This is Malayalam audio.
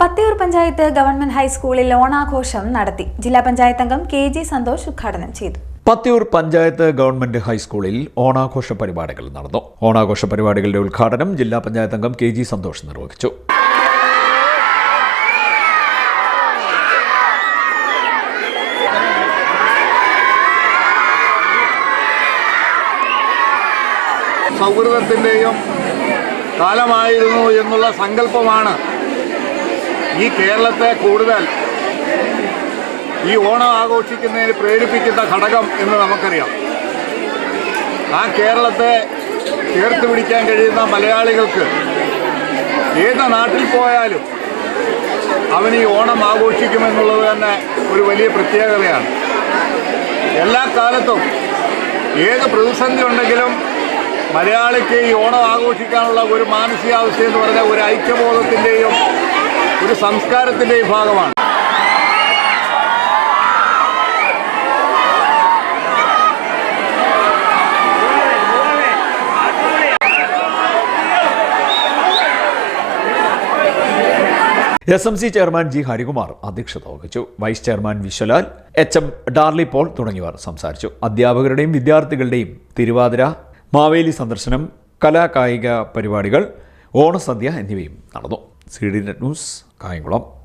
പത്തിയൂർ പഞ്ചായത്ത് ഗവൺമെന്റ് ഹൈസ്കൂളിൽ ഓണാഘോഷം നടത്തി. ജില്ലാ പഞ്ചായത്ത് അംഗം കെ.ജി. സന്തോഷ് ഉദ്ഘാടനം ചെയ്തു. പത്തിയൂർ പഞ്ചായത്ത് ഗവൺമെന്റ് ഹൈസ്കൂളിൽ ഓണാഘോഷ പരിപാടികൾ നടന്നു. ഓണാഘോഷ പരിപാടികളുടെ ഉദ്ഘാടനം ജില്ലാ പഞ്ചായത്ത് അംഗം കെ.ജി. സന്തോഷ് നിർവഹിച്ചു. സൗഹൃദത്തിൻ്റെയും കാലമായിരുന്നു എന്നുള്ള സങ്കല്പമാണ് ഈ കേരളത്തെ കൂടുതൽ ഈ ഓണം ആഘോഷിക്കുന്നതിന് പ്രേരിപ്പിക്കുന്ന ഘടകം എന്ന് നമുക്കറിയാം. ആ കേരളത്തെ ചേർത്ത് പിടിക്കാൻ കഴിയുന്ന മലയാളികൾക്ക് ഏത് നാട്ടിൽ പോയാലും അവൻ ഈ ഓണം ആഘോഷിക്കുമെന്നുള്ളത് തന്നെ ഒരു വലിയ പ്രത്യേകതയാണ്. എല്ലാ കാലത്തും ഏത് പ്രതിസന്ധി ഉണ്ടെങ്കിലും മലയാളിക്ക് ഈ ഓണം ആഘോഷിക്കാനുള്ള ഒരു മാനസികാവസ്ഥ എന്ന് പറഞ്ഞാൽ ഒരു ഐക്യബോധത്തിൻ്റെയും ഒരു സംസ്കാരത്തിൻ്റെയും ഭാഗമാണ്. SMC ചെയർമാൻ ജി ഹരികുമാർ അധ്യക്ഷത വഹിച്ചു. Vice chairman Viswalal, HM Darly Paul തുടങ്ങിയവർ സംസാരിച്ചു. അധ്യാപകരുടെയും വിദ്യാർത്ഥികളുടെയും തിരുവാതിര, മാവേലി സന്ദർശനം, കലാകായിക പരിപാടികൾ, ഓണസദ്യ എന്നിവയും നടന്നു. CD net news, Kayamkulam.